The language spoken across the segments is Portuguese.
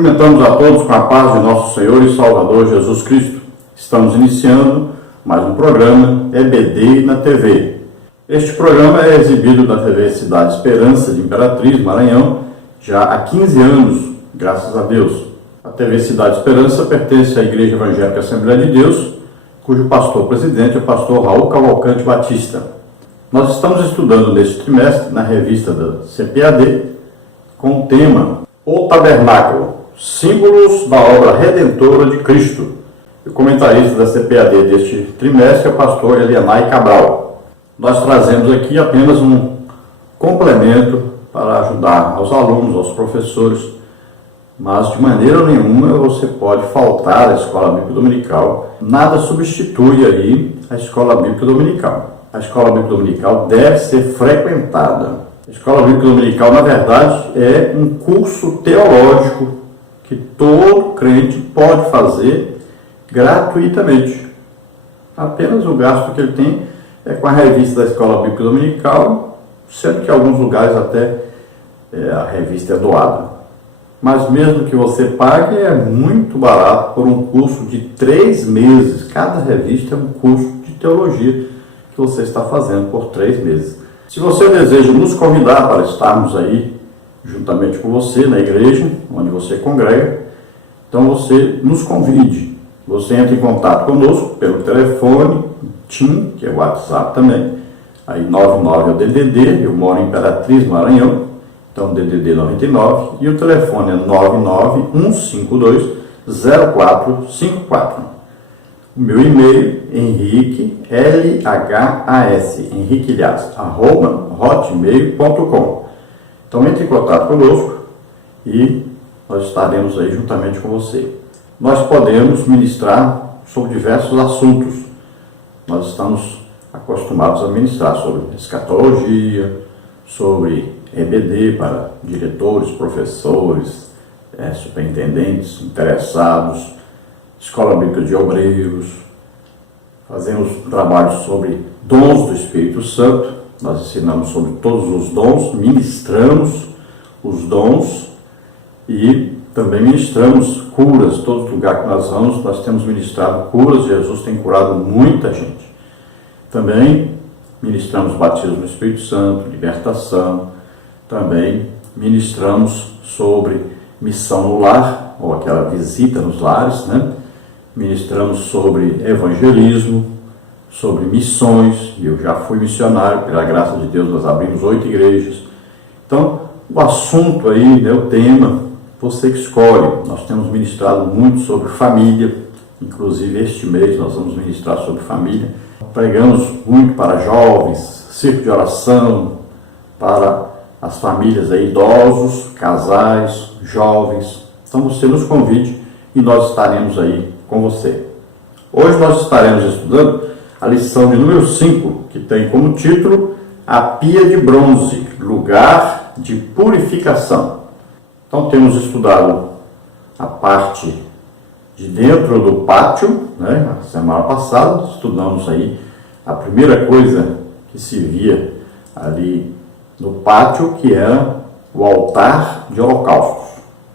Cumprimentamos a todos com a paz de nosso Senhor e Salvador Jesus Cristo. Estamos iniciando mais um programa EBD na TV. Este programa é exibido na TV Cidade Esperança de Imperatriz, Maranhão, já há 15 anos, graças a Deus. A TV Cidade Esperança pertence à Igreja Evangélica Assembleia de Deus, cujo pastor-presidente é o pastor Raul Cavalcante Batista. Nós estamos estudando neste trimestre, na revista da CPAD, com o tema O Tabernáculo, símbolos da obra redentora de Cristo. O comentarista da CPAD deste trimestre é o pastor Elianai Cabral. Nós trazemos aqui apenas um complemento para ajudar aos alunos, aos professores, mas de maneira nenhuma você pode faltar à Escola Bíblica Dominical. Nada substitui aí a Escola Bíblica Dominical. A Escola Bíblica Dominical deve ser frequentada. A Escola Bíblica Dominical, na verdade, é um curso teológico que todo crente pode fazer gratuitamente. Apenas o gasto que ele tem é com a revista da Escola Bíblica Dominical, sendo que em alguns lugares até a revista é doada. Mas mesmo que você pague, é muito barato por um curso de 3 meses. Cada revista é um curso de teologia que você está fazendo por 3 meses. Se você deseja nos convidar para estarmos aí juntamente com você na igreja, onde você congrega, então você nos convide. Você entra em contato conosco pelo telefone, TIM, que é o WhatsApp também, aí 99 é o DDD, eu moro em Imperatriz, Maranhão, então DDD 99, e o telefone é 991520454. O meu e-mail, Henrique, hotmail.com. Então entre em contato conosco e nós estaremos aí juntamente com você. Nós podemos ministrar sobre diversos assuntos. Nós estamos acostumados a ministrar sobre escatologia, sobre EBD para diretores, professores, superintendentes, interessados, Escola Bíblica de Obreiros. Fazemos trabalhos sobre dons do Espírito Santo. Nós ensinamos sobre todos os dons, ministramos os dons e também ministramos curas. Todo lugar que nós vamos, nós temos ministrado curas. Jesus tem curado muita gente. Também ministramos batismo no Espírito Santo, libertação. Também ministramos sobre missão no lar, ou aquela visita nos lares, né? Ministramos sobre evangelismo, sobre missões, e eu já fui missionário, pela graça de Deus nós abrimos 8 igrejas. Então, o assunto aí, né, o tema, você que escolhe. Nós temos ministrado muito sobre família, inclusive este mês nós vamos ministrar sobre família. Pregamos muito para jovens, circo de oração, para as famílias aí, idosos, casais, jovens. Então você nos convide e nós estaremos aí com você. Hoje nós estaremos estudando a lição de número 5, que tem como título A Pia de Bronze, Lugar de Purificação. Então temos estudado a parte de dentro do pátio, né? Na semana passada estudamos aí a primeira coisa que se via ali no pátio, que era o altar de holocaustos.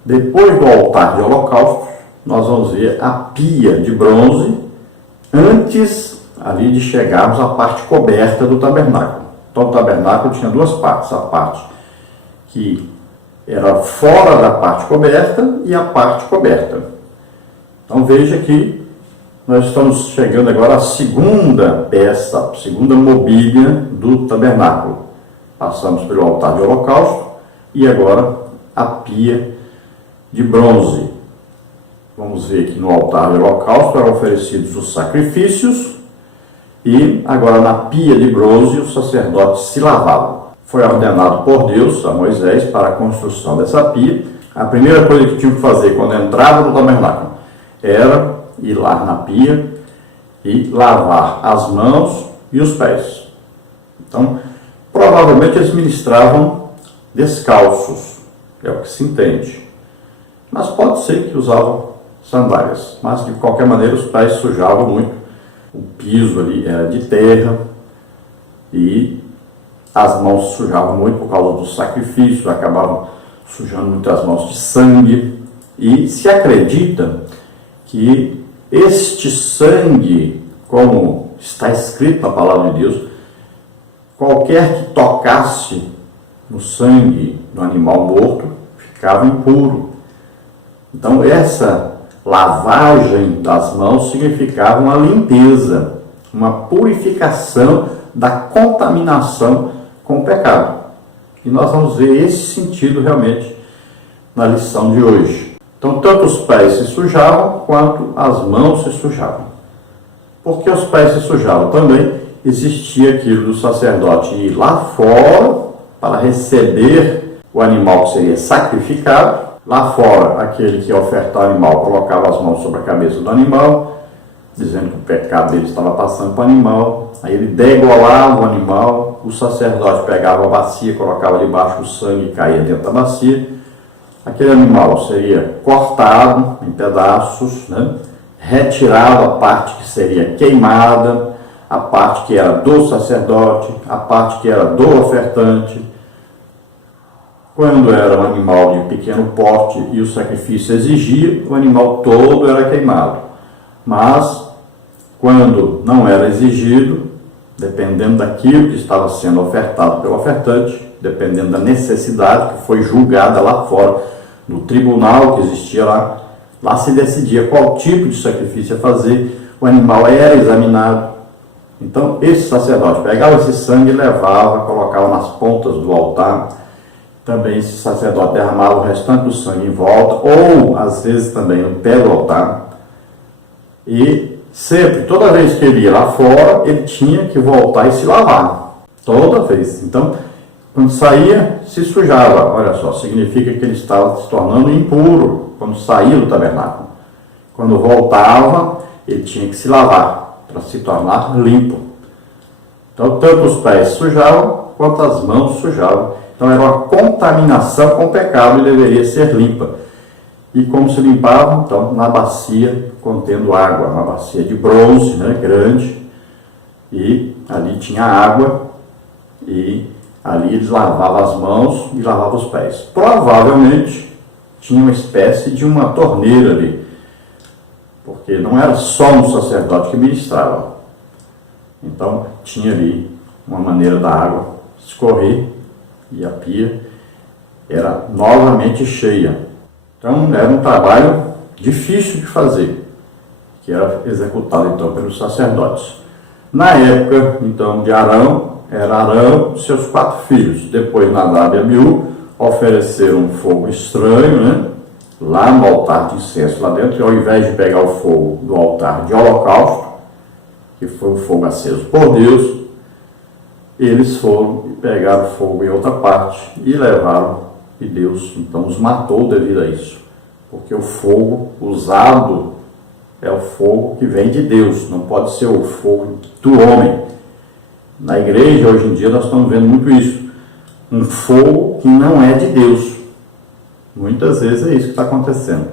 Depois do altar de holocaustos, nós vamos ver a pia de bronze, antes ali de chegarmos à parte coberta do tabernáculo. Então o tabernáculo tinha 2 partes, a parte que era fora da parte coberta e a parte coberta. Então veja que nós estamos chegando agora à segunda peça, segunda mobília do tabernáculo. Passamos pelo altar de holocausto e agora a pia de bronze. Vamos ver que no altar de holocausto eram oferecidos os sacrifícios e agora na pia de bronze os sacerdotes se lavavam. Foi ordenado por Deus a Moisés para a construção dessa pia. A primeira coisa que tinham que fazer quando entravam no tabernáculo era ir lá na pia e lavar as mãos e os pés. Então, provavelmente eles ministravam descalços, é o que se entende. Mas pode ser que usavam sandálias, mas de qualquer maneira os pés sujavam muito. O piso ali era de terra e as mãos sujavam muito por causa do sacrifício, acabavam sujando muito as mãos de sangue. E se acredita que este sangue, como está escrito na palavra de Deus, qualquer que tocasse no sangue do animal morto ficava impuro. Então essa lavagem das mãos significava uma limpeza, uma purificação da contaminação com o pecado. E nós vamos ver esse sentido realmente na lição de hoje. Então, tanto os pés se sujavam, quanto as mãos se sujavam. Por que os pés se sujavam? Também existia aquilo do sacerdote ir lá fora para receber o animal que seria sacrificado. Lá fora, aquele que ia ofertar o animal colocava as mãos sobre a cabeça do animal, dizendo que o pecado dele estava passando para o animal. Aí ele degolava o animal, o sacerdote pegava a bacia, colocava debaixo do sangue e caía dentro da bacia. Aquele animal seria cortado em pedaços, né? Retirava a parte que seria queimada, a parte que era do sacerdote, a parte que era do ofertante. Quando era um animal de pequeno porte e o sacrifício exigia, o animal todo era queimado. Mas, quando não era exigido, dependendo daquilo que estava sendo ofertado pelo ofertante, dependendo da necessidade que foi julgada lá fora, no tribunal que existia lá, lá se decidia qual tipo de sacrifício a fazer, o animal era examinado. Então, esse sacerdote pegava esse sangue e levava, colocava nas pontas do altar. Também esse sacerdote derramava o restante do sangue em volta, ou às vezes também no pé do altar. E sempre, toda vez que ele ia lá fora, ele tinha que voltar e se lavar. Toda vez. Então, quando saía, se sujava. Olha só, significa que ele estava se tornando impuro quando saía do tabernáculo. Quando voltava, ele tinha que se lavar para se tornar limpo. Então, tanto os pés sujavam, quanto as mãos sujavam. Então, era uma contaminação com o pecado e deveria ser limpa. E como se limpava? Então, na bacia contendo água, uma bacia de bronze, né, grande, e ali tinha água, e ali eles lavavam as mãos e lavavam os pés. Provavelmente tinha uma espécie de uma torneira ali, porque não era só um sacerdote que ministrava. Então, tinha ali uma maneira da água escorrer, e a pia era novamente cheia. Então, era um trabalho difícil de fazer, que era executado então pelos sacerdotes. Na época, então, de Arão, era Arão e seus 4 filhos. Depois, Nadab e Abiú ofereceram um fogo estranho, né? Lá no altar de incenso, lá dentro, e ao invés de pegar o fogo do altar de holocausto, que foi o fogo aceso por Deus, eles foram e pegaram fogo em outra parte e levaram, e Deus então os matou devido a isso, porque o fogo usado é o fogo que vem de Deus, não pode ser o fogo do homem. Na igreja hoje em dia nós estamos vendo muito isso, um fogo que não é de Deus. Muitas vezes é isso que está acontecendo.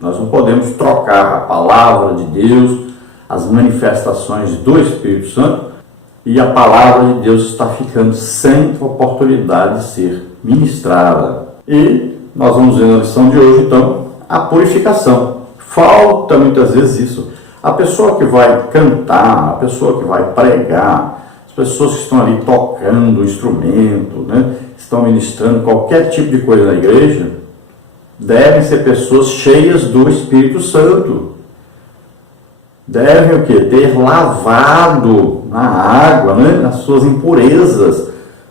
Nós não podemos trocar a palavra de Deus, as manifestações do Espírito Santo, e a palavra de Deus está ficando sem oportunidade de ser ministrada. E nós vamos ver na lição de hoje, então, a purificação. Falta muitas vezes isso. A pessoa que vai cantar, a pessoa que vai pregar, as pessoas que estão ali tocando o instrumento, né, estão ministrando qualquer tipo de coisa na igreja, devem ser pessoas cheias do Espírito Santo. Devem o quê? Ter lavado na água, né, as suas impurezas.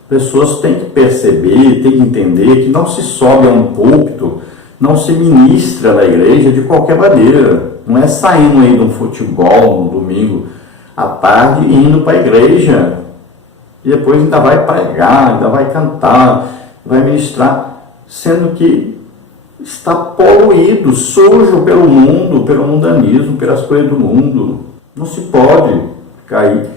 Pessoas têm que perceber, têm que entender que não se sobe a um púlpito, não se ministra na igreja de qualquer maneira. Não é saindo aí de um futebol no domingo à tarde e indo para a igreja. E depois ainda vai pregar, ainda vai cantar, vai ministrar, sendo que está poluído, sujo pelo mundo, pelo mundanismo, pelas coisas do mundo. Não se pode cair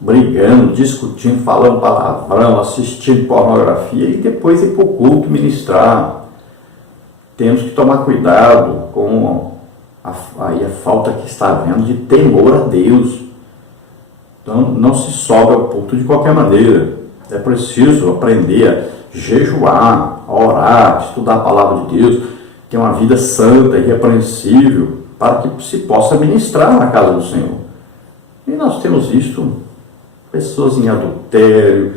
brigando, discutindo, falando palavrão, assistindo pornografia e depois ir para o culto ministrar. Temos que tomar cuidado com a falta que está havendo de temor a Deus. Então, não se sobe ao culto de qualquer maneira. É preciso aprender a jejuar, a orar, estudar a palavra de Deus. ter uma vida santa, irrepreensível, para que se possa ministrar na casa do Senhor. E nós temos visto pessoas em adultério,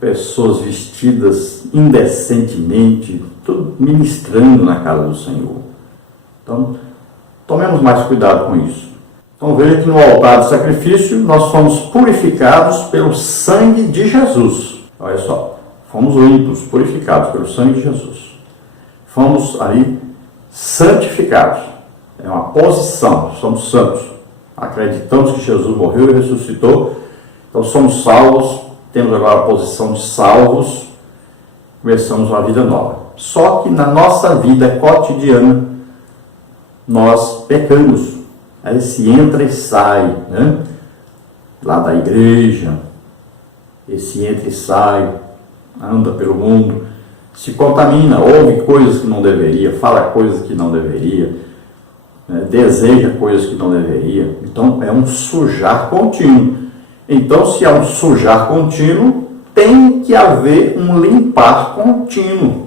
pessoas vestidas indecentemente, tudo ministrando na casa do Senhor. Então, tomemos mais cuidado com isso. Então, veja que no altar de sacrifício nós fomos purificados pelo sangue de Jesus. Olha só, fomos limpos, purificados pelo sangue de Jesus. Fomos aí santificados. É uma posição, somos santos. Acreditamos que Jesus morreu e ressuscitou, então somos salvos, temos agora a posição de salvos, começamos uma vida nova. Só que na nossa vida cotidiana, nós pecamos. Aí se entra e sai, né? Lá da igreja, esse entra e sai, anda pelo mundo, se contamina, ouve coisas que não deveria, fala coisas que não deveria, né? Deseja coisas que não deveria. Então é um sujar contínuo. Então, se há um sujar contínuo, tem que haver um limpar contínuo.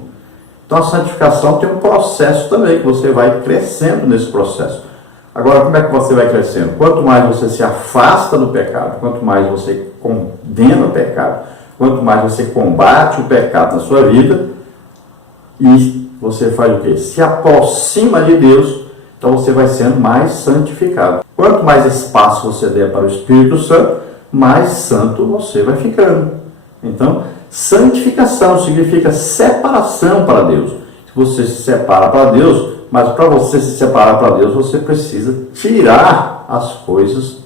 Então a santificação tem um processo também, que você vai crescendo nesse processo. Agora, como é que você vai crescendo? Quanto mais você se afasta do pecado, quanto mais você condena o pecado, quanto mais você combate o pecado na sua vida, e você faz o quê? Se aproxima de Deus, então você vai sendo mais santificado. Quanto mais espaço você der para o Espírito Santo, mais santo você vai ficando. Então, santificação significa separação para Deus. Se você se separa para Deus, mas para você se separar para Deus, você precisa tirar as coisas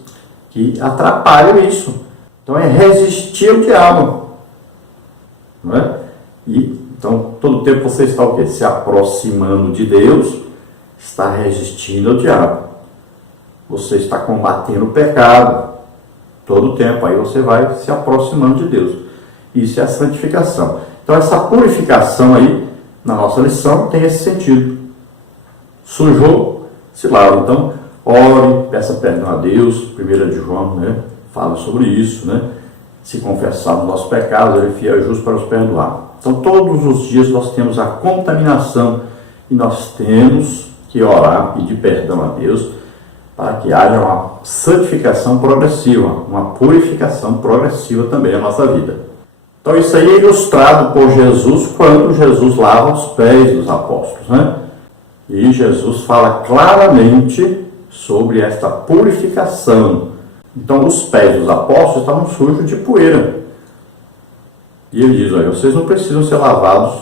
que atrapalham isso. Então é resistir ao diabo. Não é? Então, todo tempo você está o quê? Se aproximando de Deus, está resistindo ao diabo. Você está combatendo o pecado. Todo o tempo. Aí você vai se aproximando de Deus. Isso é a santificação. Então, essa purificação aí, na nossa lição, tem esse sentido. Sujou, se lava. Então, ore, peça perdão a Deus. 1 de João, né, fala sobre isso, né? Se confessar os nossos pecados, Ele é fiel e justo para os perdoar. Então, todos os dias nós temos a contaminação e nós temos que orar, pedir perdão a Deus, para que haja uma santificação progressiva, uma purificação progressiva também na nossa vida. Então, isso aí é ilustrado por Jesus quando Jesus lava os pés dos apóstolos, né? E Jesus fala claramente sobre esta purificação. Então, os pés dos apóstolos estavam sujos de poeira. E ele diz, olha, vocês não precisam ser lavados,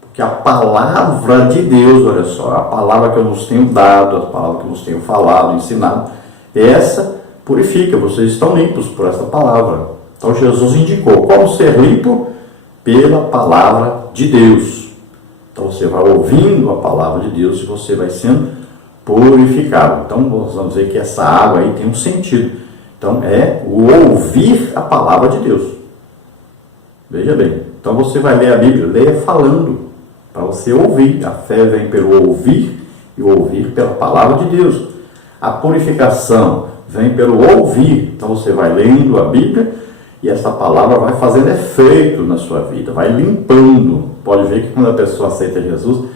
porque a palavra de Deus, olha só, a palavra que eu vos tenho dado, a palavra que eu vos tenho falado, ensinado, essa purifica, vocês estão limpos por essa palavra. Então, Jesus indicou como ser limpo pela palavra de Deus. Então, você vai ouvindo a palavra de Deus e você vai sendo purificado. Então, nós vamos ver que essa água aí tem um sentido. Então, é o ouvir a palavra de Deus. Veja bem. Então, você vai ler a Bíblia, leia falando, para você ouvir. A fé vem pelo ouvir e ouvir pela palavra de Deus. A purificação vem pelo ouvir. Então, você vai lendo a Bíblia e essa palavra vai fazendo efeito na sua vida, vai limpando. Pode ver que quando a pessoa aceita Jesus,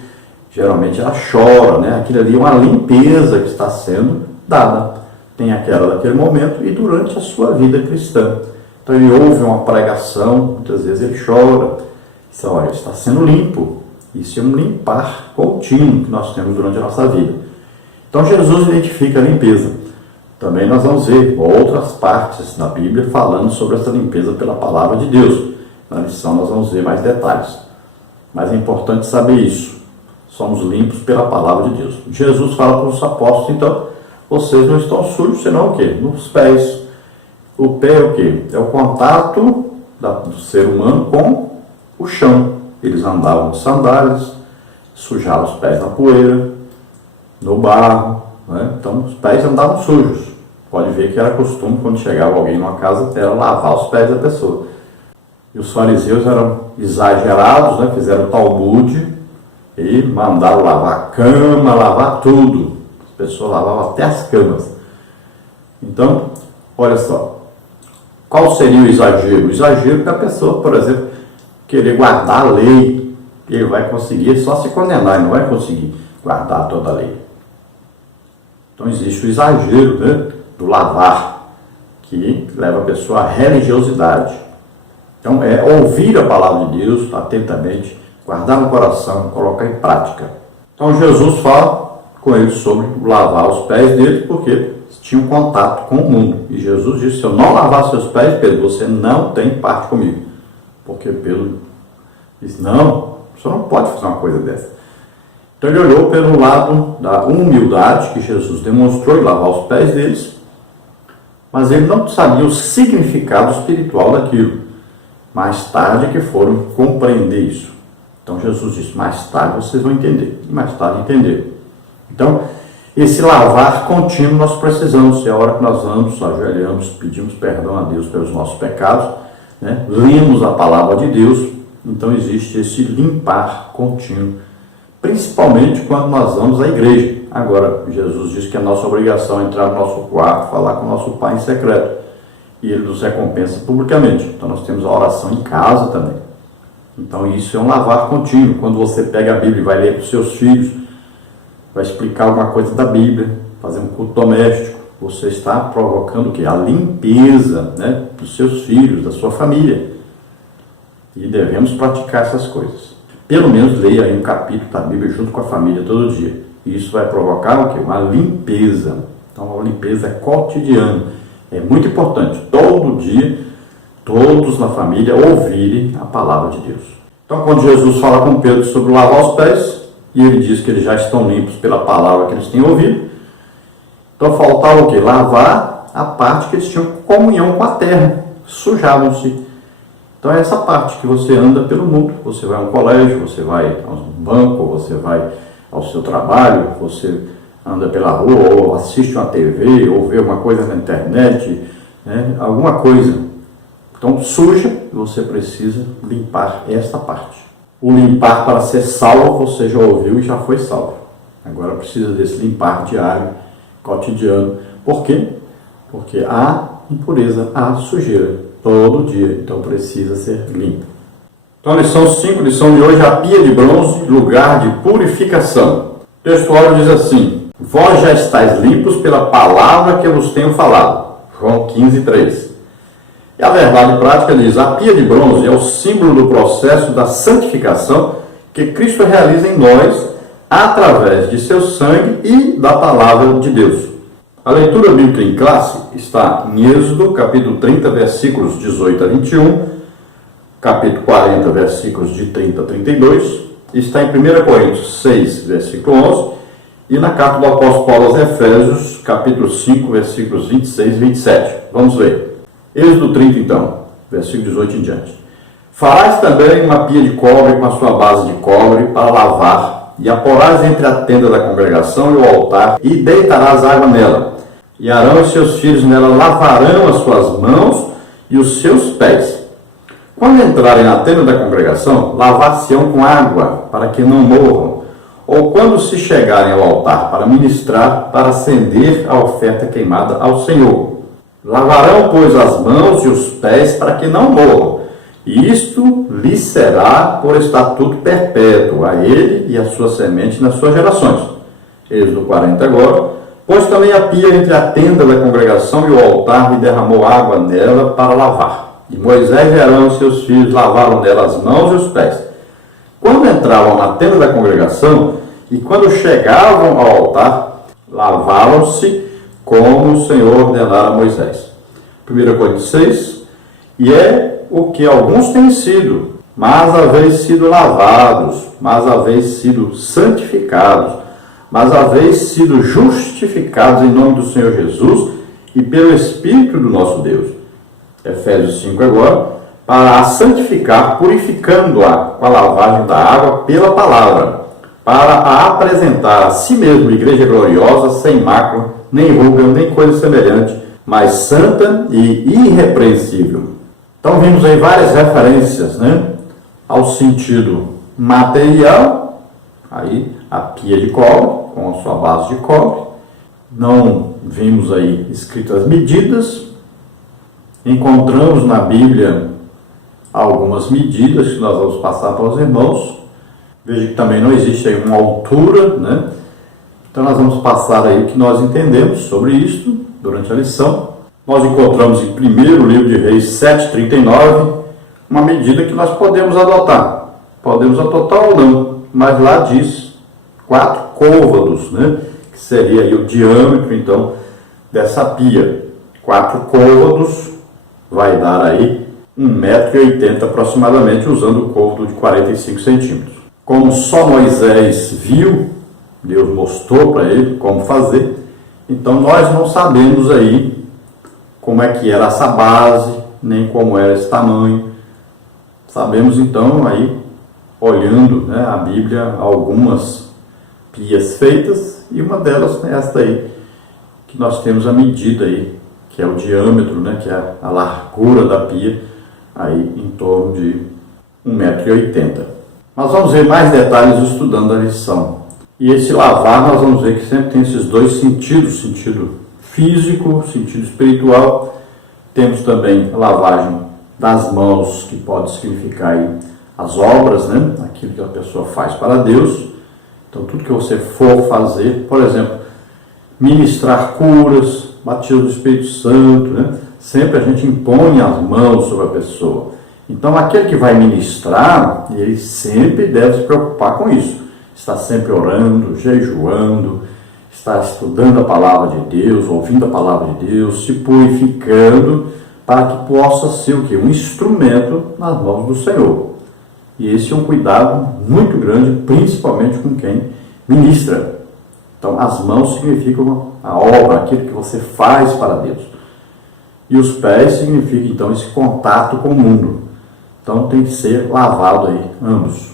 geralmente ela chora, né? Aquilo ali é uma limpeza que está sendo dada. Tem aquela daquele momento e durante a sua vida cristã. Então ele ouve uma pregação, muitas vezes ele chora. Isso, olha, está sendo limpo. Isso é um limpar contínuo que nós temos durante a nossa vida. Então Jesus identifica a limpeza. Também nós vamos ver outras partes na Bíblia falando sobre essa limpeza pela palavra de Deus. Na lição nós vamos ver mais detalhes. Mas é importante saber isso. Somos limpos pela palavra de Deus. Jesus fala para os apóstolos, então, vocês não estão sujos, senão o quê? Nos pés. O pé é o quê? É o contato do ser humano com o chão. Eles andavam de sandálias, sujavam os pés na poeira, no barro, né? Então, os pés andavam sujos. Pode ver que era costume, quando chegava alguém numa casa, era lavar os pés da pessoa. E os fariseus eram exagerados, né? Fizeram o Talmud e mandaram lavar a cama, lavar tudo. As pessoas lavavam até as camas. Então, olha só. Qual seria o exagero? O exagero é a pessoa, por exemplo, querer guardar a lei, ele vai conseguir só se condenar, ele não vai conseguir guardar toda a lei. Então existe o exagero, né, do lavar, que leva a pessoa à religiosidade. Então é ouvir a palavra de Deus atentamente, guardar no coração, colocar em prática. Então Jesus fala com eles sobre lavar os pés deles, porque tinham contato com o mundo. E Jesus disse: se eu não lavar seus pés, Pedro, você não tem parte comigo. Porque Pedro disse: não, você não pode fazer uma coisa dessa. Então ele olhou pelo lado da humildade que Jesus demonstrou em lavar os pés deles, mas ele não sabia o significado espiritual daquilo. Mais tarde que foram compreender isso. Então Jesus disse: mais tarde vocês vão entender. E mais tarde entenderam. Então, esse lavar contínuo nós precisamos. É a hora que nós vamos, ajoelhamos, pedimos perdão a Deus pelos nossos pecados, né? Lemos a palavra de Deus. Então existe esse limpar contínuo, principalmente quando nós vamos à igreja. Agora, Jesus diz que é nossa obrigação entrar no nosso quarto, falar com o nosso Pai em secreto, e Ele nos recompensa publicamente. Então nós temos a oração em casa também. Então isso é um lavar contínuo. Quando você pega a Bíblia e vai ler para os seus filhos, vai explicar alguma coisa da Bíblia, fazer um culto doméstico, você está provocando o quê? A limpeza, né, dos seus filhos, da sua família. E devemos praticar essas coisas. Pelo menos leia aí um capítulo da Bíblia junto com a família todo dia. E isso vai provocar o quê? Uma limpeza. Então a limpeza é cotidiana. É muito importante. Todo dia, todos na família ouvirem a palavra de Deus. Então quando Jesus fala com Pedro sobre lavar os pés, e ele diz que eles já estão limpos pela palavra que eles têm ouvido, então faltava o quê? Lavar a parte que eles tinham comunhão com a terra. Sujavam-se. Então é essa parte que você anda pelo mundo. Você vai a um colégio, você vai a um banco, você vai ao seu trabalho, você anda pela rua, ou assiste uma TV, ou vê uma coisa na internet, né? Alguma coisa. Então suja, e você precisa limpar esta parte. O limpar para ser salvo, você já ouviu e já foi salvo. Agora precisa desse limpar diário, cotidiano. Por quê? Porque há impureza, há sujeira todo dia, então precisa ser limpo. Então, lição 5, lição de hoje, a pia de bronze, lugar de purificação. O textuário diz assim: vós já estáis limpos pela palavra que eu vos tenho falado. João 15, 3. E a verdade prática diz: a pia de bronze é o símbolo do processo da santificação que Cristo realiza em nós através de seu sangue e da palavra de Deus. A leitura bíblica em classe está em Êxodo, capítulo 30, versículos 18 a 21, capítulo 40, versículos de 30 a 32, está em 1 Coríntios 6, versículo 11, e na carta do apóstolo Paulo aos Efésios, capítulo 5, versículos 26 e 27. Vamos ler. Êxodo 30, então, versículo 18 em diante. Farás também uma pia de cobre com a sua base de cobre para lavar, e a porás entre a tenda da congregação e o altar, e deitarás água nela. E Arão e seus filhos nela lavarão as suas mãos e os seus pés. Quando entrarem na tenda da congregação, lavar-se-ão com água, para que não morram. Ou quando se chegarem ao altar para ministrar, para acender a oferta queimada ao Senhor. Lavarão, pois, as mãos e os pés, para que não morram. E isto lhe será por estatuto perpétuo, a ele e a sua semente nas suas gerações. Êxodo 40 agora. Pois também a pia entre a tenda da congregação e o altar lhe derramou água nela para lavar. E Moisés e Arão e seus filhos lavaram nela as mãos e os pés. Quando entravam na tenda da congregação e quando chegavam ao altar, lavavam-se como o Senhor ordenara a Moisés. 1 Coríntios 6. E é o que alguns têm sido, mas haveis sido lavados, mas haveis sido santificados, mas haveis sido justificados em nome do Senhor Jesus e pelo Espírito do nosso Deus. Efésios 5 agora, para a santificar, purificando-a com a lavagem da água pela palavra, para a apresentar a si mesmo igreja gloriosa, sem mácula, nem ruga, nem coisa semelhante, mas santa e irrepreensível. Então vimos aí várias referências, né, ao sentido material, aí a pia de cobre, com a sua base de cobre. Não vimos aí escritas medidas. Encontramos na Bíblia algumas medidas que nós vamos passar para os irmãos. Veja que também não existe aí uma altura, né? Então nós vamos passar aí o que nós entendemos sobre isto durante a lição. Nós encontramos em 1º livro de Reis 7:39 uma medida que nós podemos adotar. Podemos adotar ou não, mas lá diz 4 côvados, né? Que seria aí o diâmetro, então, dessa pia. 4 côvados vai dar aí 1,80 m aproximadamente, usando o côvado de 45 centímetros. Como só Moisés viu, Deus mostrou para ele como fazer, então nós não sabemos aí como é que era essa base, nem como era esse tamanho. Sabemos então aí, olhando, né, a Bíblia, algumas pias feitas, e uma delas é esta aí, que nós temos a medida aí, que é o diâmetro, né, que é a largura da pia, aí em torno de 1,80 m. Mas vamos ver mais detalhes estudando a lição. E esse lavar, nós vamos ver que sempre tem esses dois sentidos, sentido físico, sentido espiritual. Temos também a lavagem das mãos, que pode significar aí as obras, né? Aquilo que a pessoa faz para Deus. Então, tudo que você for fazer, por exemplo, ministrar curas, batismo do Espírito Santo, né? Sempre a gente impõe as mãos sobre a pessoa. Então, aquele que vai ministrar, ele sempre deve se preocupar com isso. Está sempre orando, jejuando, está estudando a palavra de Deus, ouvindo a palavra de Deus, se purificando, para que possa ser o quê? Um instrumento nas mãos do Senhor. E esse é um cuidado muito grande, principalmente com quem ministra. Então, as mãos significam a obra, aquilo que você faz para Deus. E os pés significam, então, esse contato com o mundo. Então, tem que ser lavado aí, ambos.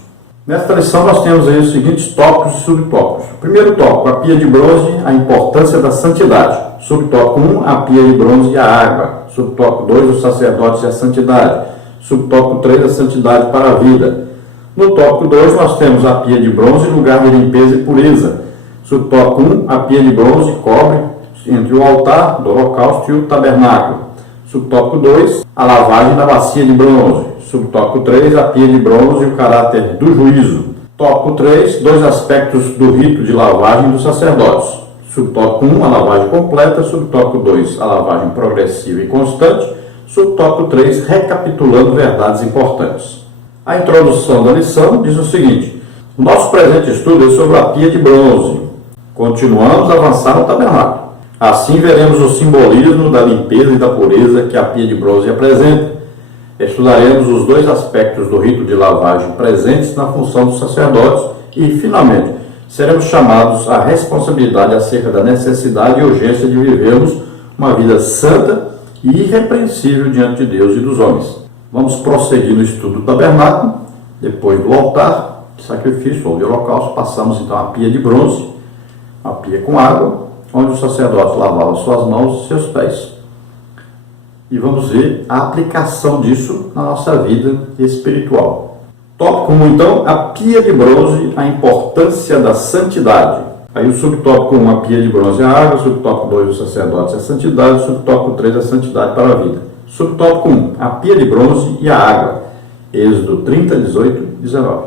Nesta lição, nós temos aí os seguintes tópicos e subtópicos. Primeiro tópico, a pia de bronze, a importância da santidade. Subtópico 1, a pia de bronze e a água. Subtópico 2, os sacerdotes e a santidade. Subtópico 3, a santidade para a vida. No tópico 2, nós temos a pia de bronze, lugar de limpeza e pureza. Subtópico 1, a pia de bronze cobre entre o altar do holocausto e o tabernáculo. Subtópico 2, a lavagem da bacia de bronze. Subtópico 3, a pia de bronze e o caráter do juízo. Tópico 3, 2 aspectos do rito de lavagem dos sacerdotes. Subtópico 1, a lavagem completa. Subtópico 2, a lavagem progressiva e constante. Subtópico 3, recapitulando verdades importantes. A introdução da lição diz o seguinte: o nosso presente estudo é sobre a pia de bronze. Continuamos a avançar no tabernáculo. Assim veremos o simbolismo da limpeza e da pureza que a pia de bronze apresenta. Estudaremos os 2 aspectos do rito de lavagem presentes na função dos sacerdotes e, finalmente, seremos chamados à responsabilidade acerca da necessidade e urgência de vivermos uma vida santa e irrepreensível diante de Deus e dos homens. Vamos prosseguir no estudo do tabernáculo. Depois do altar de sacrifício ou de holocausto, passamos então à pia de bronze, a pia com água, onde os sacerdotes lavavam suas mãos e seus pés. E vamos ver a aplicação disso na nossa vida espiritual. Tópico 1, então, a pia de bronze, a importância da santidade. Aí o subtópico 1, a pia de bronze e a água. Subtópico 2, os sacerdotes e a santidade. Subtópico 3, a santidade para a vida. Subtópico 1, a pia de bronze e a água. Êxodo 30, 18 e 19.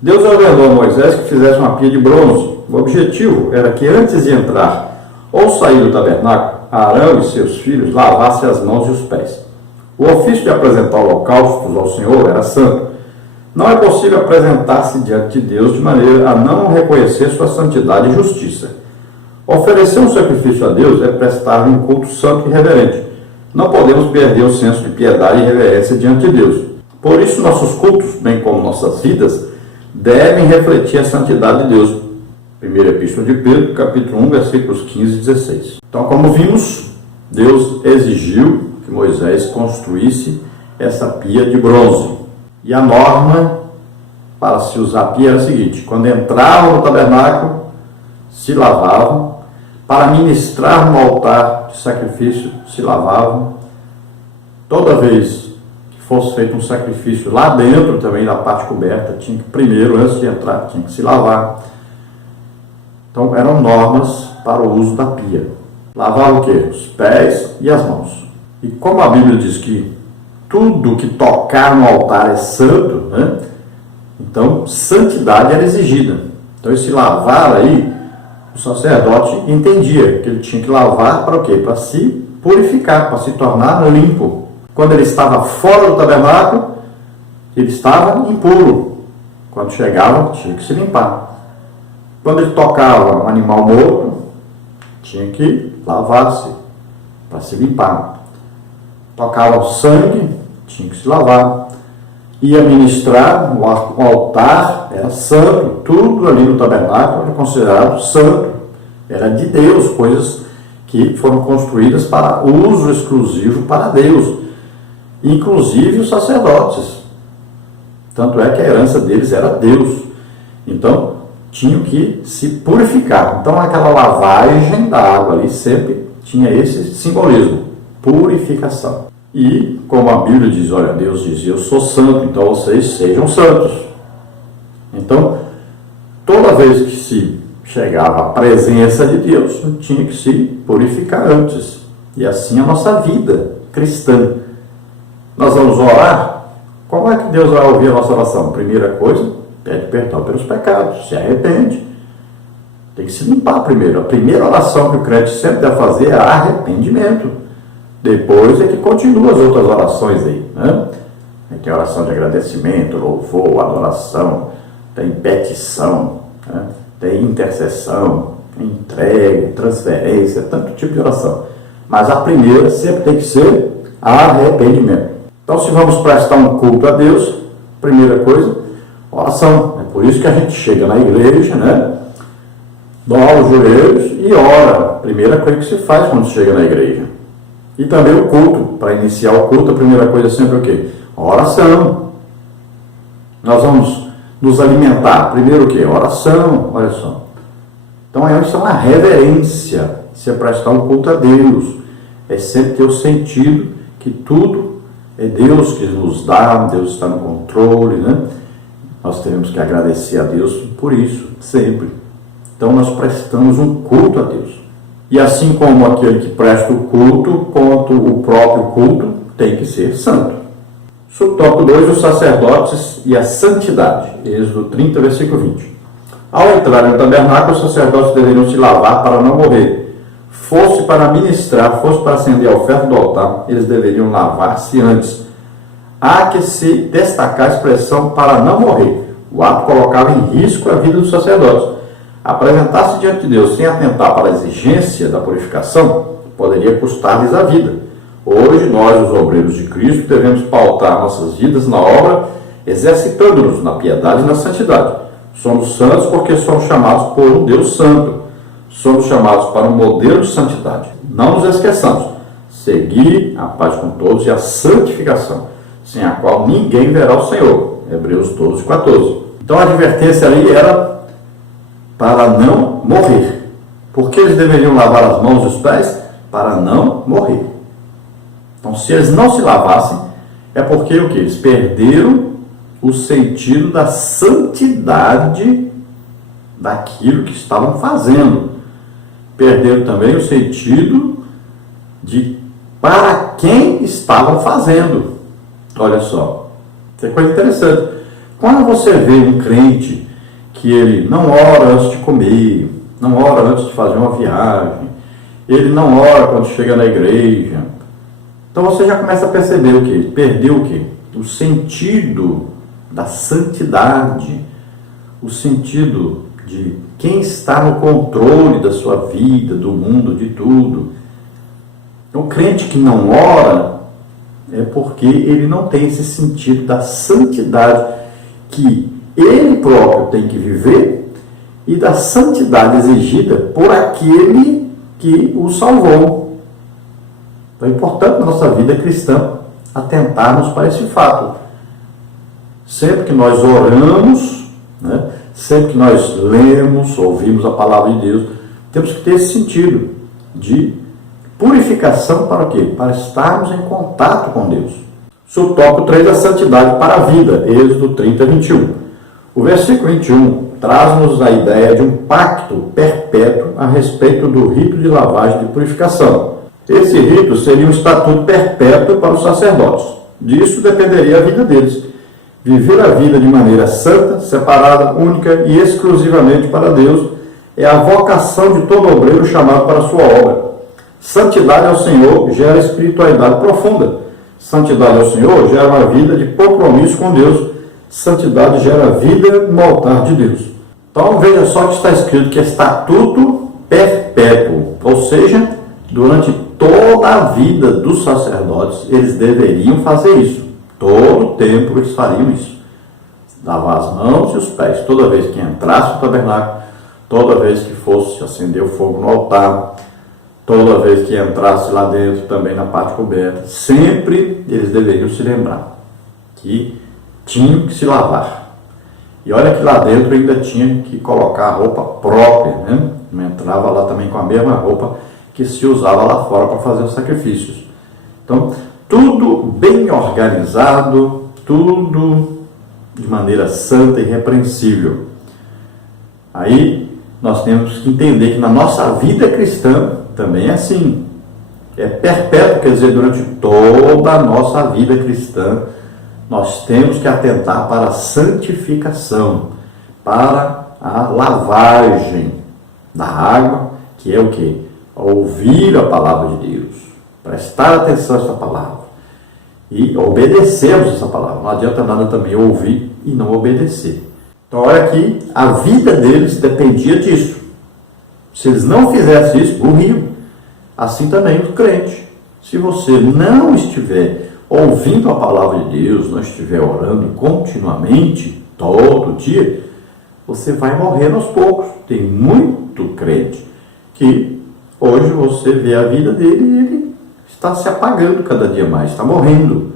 Deus ordenou a Moisés que fizesse uma pia de bronze. O objetivo era que antes de entrar ou sair do tabernáculo, Arão e seus filhos lavassem as mãos e os pés. O ofício de apresentar holocaustos ao Senhor era santo. Não é possível apresentar-se diante de Deus de maneira a não reconhecer sua santidade e justiça. Oferecer um sacrifício a Deus é prestar um culto santo e reverente. Não podemos perder o senso de piedade e reverência diante de Deus. Por isso, nossos cultos, bem como nossas vidas, devem refletir a santidade de Deus. Primeira Epístola de Pedro, capítulo 1, versículos 15 e 16. Então, como vimos, Deus exigiu que Moisés construísse essa pia de bronze. E a norma para se usar a pia era a seguinte: quando entravam no tabernáculo, se lavavam. Para ministrar no altar de sacrifício, se lavavam. Toda vez que fosse feito um sacrifício lá dentro, também na parte coberta, tinha que primeiro, antes de entrar, tinha que se lavar. Então, eram normas para o uso da pia. Lavar o quê? Os pés e as mãos. E como a Bíblia diz que tudo que tocar no altar é santo, né? Então, santidade era exigida. Então, esse lavar aí, o sacerdote entendia que ele tinha que lavar para o quê? Para se purificar, para se tornar limpo. Quando ele estava fora do tabernáculo, ele estava impuro. Quando chegava, tinha que se limpar. Quando ele tocava um animal morto, tinha que lavar-se para se limpar. Tocava o sangue, tinha que se lavar. Ia ministrar, o altar era santo, tudo ali no tabernáculo era considerado santo. Era de Deus, coisas que foram construídas para uso exclusivo para Deus. Inclusive os sacerdotes. Tanto é que a herança deles era Deus. Então, tinham que se purificar. Então, aquela lavagem da água ali sempre tinha esse simbolismo, purificação. E, como a Bíblia diz, olha, Deus diz, eu sou santo, então vocês sejam santos. Então, toda vez que se chegava à presença de Deus, tinha que se purificar antes. E assim a nossa vida cristã. Nós vamos orar. Como é que Deus vai ouvir a nossa oração? Primeira coisa, pede perdão pelos pecados, se arrepende. Tem que se limpar primeiro. A primeira oração que o crente sempre deve fazer é arrependimento. Depois é que continua as outras orações aí, né? Tem oração de agradecimento, louvor, adoração, tem petição, né? Tem intercessão, entrega, transferência, tanto tipo de oração. Mas a primeira sempre tem que ser arrependimento. Então, se vamos prestar um culto a Deus, primeira coisa, oração. É por isso que a gente chega na igreja, né? Dobra os joelhos e ora. Primeira coisa que se faz quando chega na igreja. E também o culto. Para iniciar o culto, a primeira coisa é sempre o quê? Oração. Nós vamos nos alimentar. Primeiro o quê? Oração. Olha só. Então, isso é uma reverência. Isso é prestar um culto a Deus. É sempre ter o sentido que tudo é Deus que nos dá, Deus está no controle, né? Nós temos que agradecer a Deus por isso, sempre. Então, nós prestamos um culto a Deus. E assim como aquele que presta o culto, quanto o próprio culto, tem que ser santo. Subtópico 2, os sacerdotes e a santidade. Êxodo 30, versículo 20. Ao entrar no tabernáculo, os sacerdotes deveriam se lavar para não morrer. Fosse para ministrar, fosse para acender a oferta do altar, eles deveriam lavar-se antes. Há que se destacar a expressão para não morrer. O ato colocava em risco a vida dos sacerdotes. Apresentar-se diante de Deus sem atentar para a exigência da purificação poderia custar-lhes a vida. Hoje, nós, os obreiros de Cristo, devemos pautar nossas vidas na obra, exercitando-nos na piedade e na santidade. Somos santos porque somos chamados por um Deus santo. Somos chamados para um modelo de santidade. Não nos esqueçamos. Seguir a paz com todos e a santificação, sem a qual ninguém verá o Senhor. Hebreus 12, 14. Então a advertência ali era para não morrer. Por que eles deveriam lavar as mãos e os pés? Para não morrer. Então, se eles não se lavassem, é porque o que? Eles perderam o sentido da santidade daquilo que estavam fazendo. Perderam também o sentido de para quem estavam fazendo. Olha só, isso é coisa interessante. Quando você vê um crente que ele não ora antes de comer, não ora antes de fazer uma viagem, ele não ora quando chega na igreja, então você já começa a perceber o quê? Perdeu o quê? O sentido da santidade, o sentido de quem está no controle da sua vida, do mundo, de tudo. O crente que não ora é porque ele não tem esse sentido da santidade que ele próprio tem que viver e da santidade exigida por aquele que o salvou. Então é importante na nossa vida cristã atentarmos para esse fato. Sempre que nós oramos, né, sempre que nós lemos, ouvimos a palavra de Deus, temos que ter esse sentido de purificação para o quê? Para estarmos em contato com Deus. Subtópico 3, a santidade para a vida, Êxodo 30, 21. O versículo 21 traz-nos a ideia de um pacto perpétuo a respeito do rito de lavagem de purificação. Esse rito seria um estatuto perpétuo para os sacerdotes. Disso dependeria a vida deles. Viver a vida de maneira santa, separada, única e exclusivamente para Deus é a vocação de todo obreiro chamado para a sua obra. Santidade ao Senhor gera espiritualidade profunda. Santidade ao Senhor gera uma vida de compromisso com Deus. Santidade gera vida no altar de Deus. Então veja só que está escrito que é estatuto perpétuo, ou seja, durante toda a vida dos sacerdotes eles deveriam fazer isso. Todo o tempo eles fariam isso. Lavar as mãos e os pés toda vez que entrasse no tabernáculo, toda vez que fosse acender o fogo no altar, toda vez que entrasse lá dentro também na parte coberta, sempre eles deveriam se lembrar que tinham que se lavar. E olha que lá dentro ainda tinha que colocar a roupa própria, né? Não entrava lá também com a mesma roupa que se usava lá fora para fazer os sacrifícios. Então, tudo bem organizado, tudo de maneira santa e irrepreensível. Aí nós temos que entender que na nossa vida cristã também é assim. É perpétuo, quer dizer, durante toda a nossa vida cristã, nós temos que atentar para a santificação, para a lavagem da água, que é o quê? Ouvir a palavra de Deus, prestar atenção a essa palavra e obedecermos essa palavra. Não adianta nada também ouvir e não obedecer. Então, olha aqui, a vida deles dependia disso. Se eles não fizessem isso, morriam. Assim também o crente. Se você não estiver ouvindo a palavra de Deus, não estiver orando continuamente, todo dia, você vai morrer aos poucos. Tem muito crente que hoje você vê a vida dele e ele está se apagando cada dia mais, está morrendo.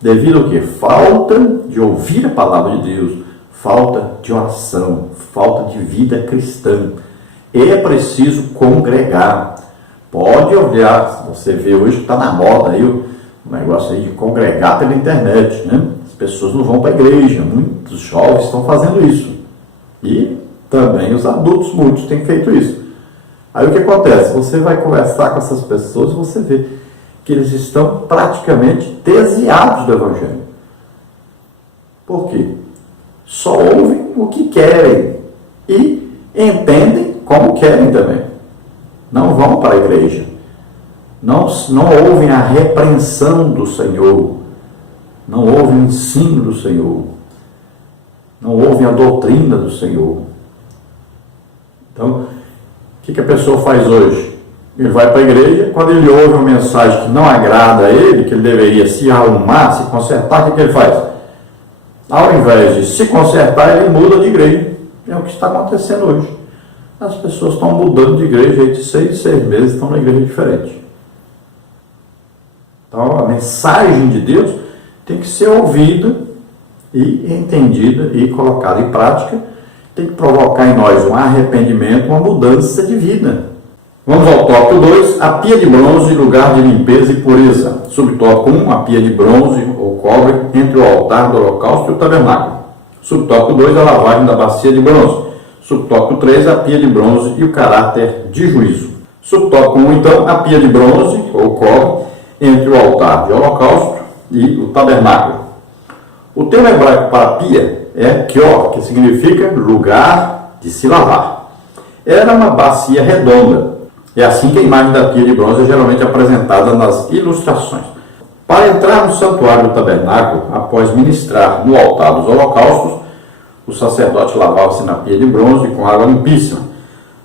Devido ao quê? Falta de ouvir a palavra de Deus, falta de oração, falta de vida cristã. É preciso congregar. Pode olhar, você vê hoje que está na moda aí o negócio aí de congregar pela internet, né? As pessoas não vão para a igreja, muitos jovens estão fazendo isso. E também os adultos, muitos têm feito isso. Aí o que acontece? Você vai conversar com essas pessoas e você vê que eles estão praticamente desviados do Evangelho. Por quê? Só ouvem o que querem e entendem como querem também. Não vão para a igreja. Não ouvem a repreensão do Senhor. Não ouvem o ensino do Senhor. Não ouvem a doutrina do Senhor. Então, o que a pessoa faz hoje? Ele vai para a igreja, quando ele ouve uma mensagem que não agrada a ele, que ele deveria se arrumar, se consertar, o que ele faz? Ao invés de se consertar, ele muda de igreja. É o que está acontecendo hoje. As pessoas estão mudando de igreja, aí de 6 em 6 meses estão na igreja diferente. Então, a mensagem de Deus tem que ser ouvida e entendida e colocada em prática. Tem que provocar em nós um arrependimento, uma mudança de vida. Vamos ao tópico 2, a pia de bronze, lugar de limpeza e pureza. Subtópico 1, a pia de bronze ou cobre entre o altar do holocausto e o tabernáculo. Subtópico 2, a lavagem da bacia de bronze. Subtópico 3, a pia de bronze e o caráter de juízo. Subtópico 1, então, a pia de bronze ou cobre entre o altar de holocausto e o tabernáculo. O termo hebraico para pia é kior, que significa lugar de se lavar. Era uma bacia redonda. É assim que a imagem da pia de bronze é geralmente apresentada nas ilustrações. Para entrar no santuário do tabernáculo, após ministrar no altar dos holocaustos, o sacerdote lavava-se na pia de bronze com água limpíssima.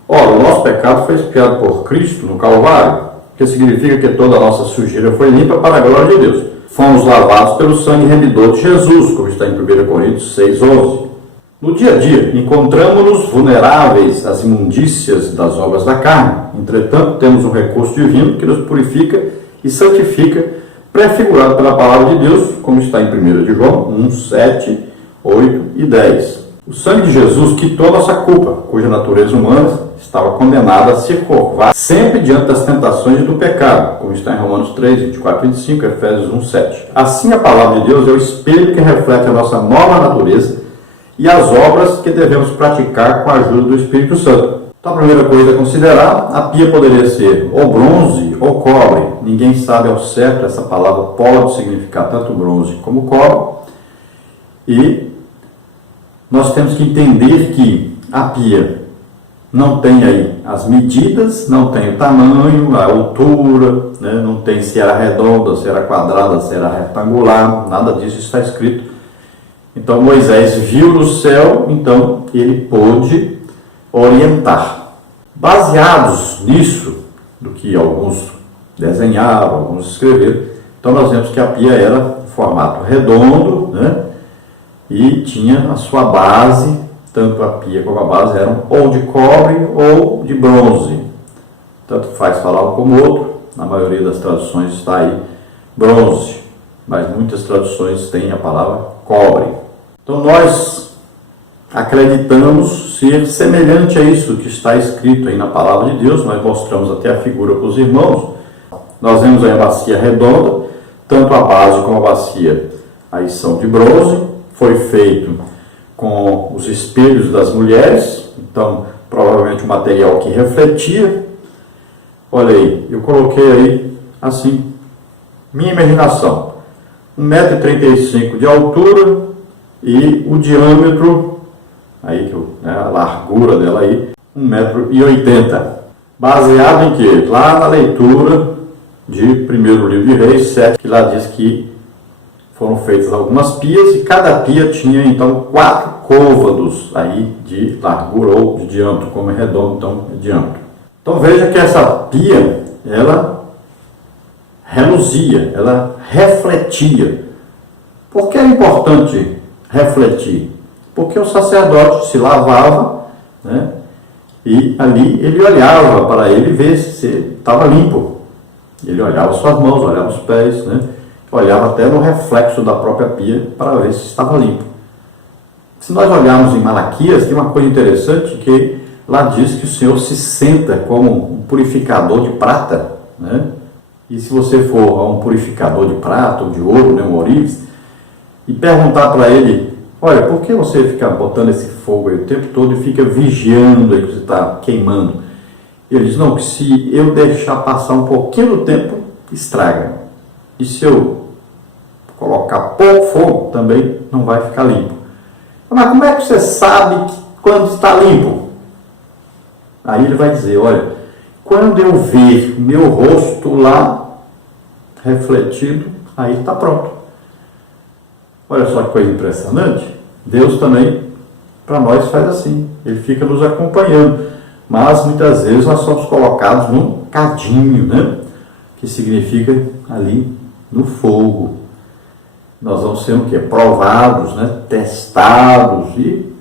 Ora, o nosso pecado foi expiado por Cristo no Calvário, que significa que toda a nossa sujeira foi limpa para a glória de Deus. Fomos lavados pelo sangue remidor de Jesus, como está em 1 Coríntios 6:11. No dia a dia, encontramos-nos vulneráveis às imundícias das obras da carne. Entretanto, temos um recurso divino que nos purifica e santifica, prefigurado pela palavra de Deus, como está em 1 de João 1, 7, 8 e 10. O sangue de Jesus quitou nossa culpa, cuja natureza humana estava condenada a se curvar sempre diante das tentações e do pecado, como está em Romanos 3, 24 e 25, Efésios 1, 7. Assim, a palavra de Deus é o espelho que reflete a nossa nova natureza e as obras que devemos praticar com a ajuda do Espírito Santo. Então, a primeira coisa a considerar, a pia poderia ser ou bronze ou cobre. Ninguém sabe ao certo, essa palavra pode significar tanto bronze como cobre. E nós temos que entender que a pia não tem aí as medidas, não tem o tamanho, a altura, né? Não tem se era redonda, se era quadrada, se era retangular, nada disso está escrito. Então Moisés viu no céu, então ele pôde orientar. Baseados nisso, do que alguns desenharam, alguns escreveram, então nós vemos que a pia era em formato redondo, né? E tinha a sua base, tanto a pia como a base eram ou de cobre ou de bronze. Tanto faz falar um como o outro, na maioria das traduções está aí bronze, mas muitas traduções têm a palavra cobre. Então nós acreditamos ser semelhante a isso que está escrito aí na palavra de Deus. Nós mostramos até a figura para os irmãos. Nós vemos aí a bacia redonda, tanto a base como a bacia aí são de bronze. Foi feito com os espelhos das mulheres, então provavelmente o material que refletia. Olha aí, eu coloquei aí assim, minha imaginação, 1,35 m de altura e o diâmetro, aí, né, a largura dela aí, 1,80 m. Baseado em quê? Lá na leitura de 1º livro de Reis 7, que lá diz que foram feitas algumas pias e cada pia tinha então 4 côvados aí de largura ou de diâmetro, como é redondo, então é diâmetro. Então veja que essa pia, ela reluzia, ela refletia. Por que é importante refletir? Porque o sacerdote se lavava, né, e ali ele olhava para ele ver se estava limpo. Ele olhava suas mãos, olhava os pés, né? Olhava até no reflexo da própria pia para ver se estava limpo. Se nós olharmos em Malaquias, tem uma coisa interessante que lá diz que o Senhor se senta como um purificador de prata, né? E se você for a um purificador de prata ou de ouro, né, um ourives, e perguntar para ele, olha, por que você fica botando esse fogo aí o tempo todo e fica vigiando aí que você está queimando? Ele diz, não, que se eu deixar passar um pouquinho do tempo, estraga. E se eu colocar pouco fogo, também não vai ficar limpo. Mas como é que você sabe que quando está limpo? Aí ele vai dizer, olha, quando eu ver meu rosto lá refletido, aí está pronto. Olha só que coisa impressionante. Deus também, para nós, faz assim. Ele fica nos acompanhando. Mas muitas vezes nós somos colocados num cadinho, né? Que significa ali no fogo. Nós vamos ser o quê? Provados, né? Testados, e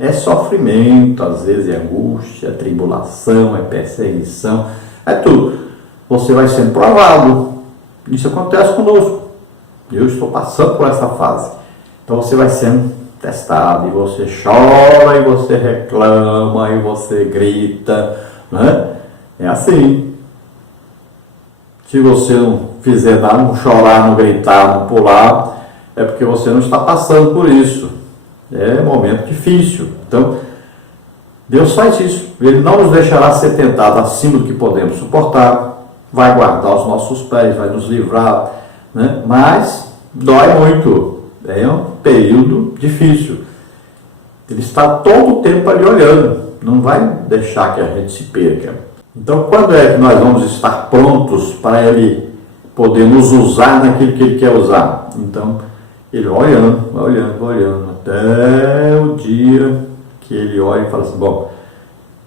é sofrimento, às vezes é angústia, é tribulação, é perseguição, é tudo. Você vai sendo provado. Isso acontece conosco. Eu estou passando por essa fase. Então você vai sendo testado, e você chora, e você reclama, e você grita, né? É assim. Se você não fizer nada, não chorar, não gritar, não pular, é porque você não está passando por isso. É um momento difícil. Então, Deus faz isso. Ele não nos deixará ser tentado acima do que podemos suportar, vai guardar os nossos pés, vai nos livrar, né? Mas dói muito. É um período difícil. Ele está todo o tempo ali olhando. Não vai deixar que a gente se perca. Então, quando é que nós vamos estar prontos para Ele poder nos usar naquilo que Ele quer usar? Então, Ele vai olhando, até o dia que Ele olha e fala assim, bom,